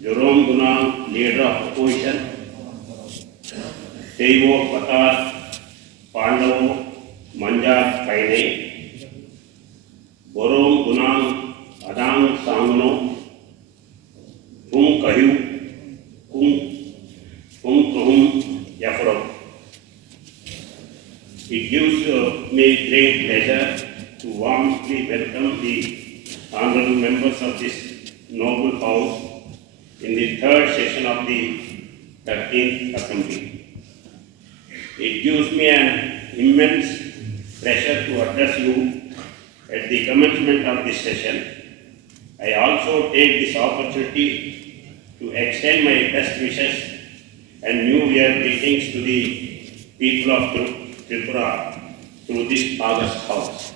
Jerome Gunam, leader of opposition, Teivo Patar, Pandavo, Manjar Kaine, Borom Gunam, Adang Sangno, Kung Kayu, Kung Kuhum Yafro. It gives me great pleasure to warmly welcome the honorable members of this noble house in the third session of the 13th Assembly. It gives me an immense pleasure to address you at the commencement of this session. I also take this opportunity to extend my best wishes and New Year greetings to the people of Tripura through this August House.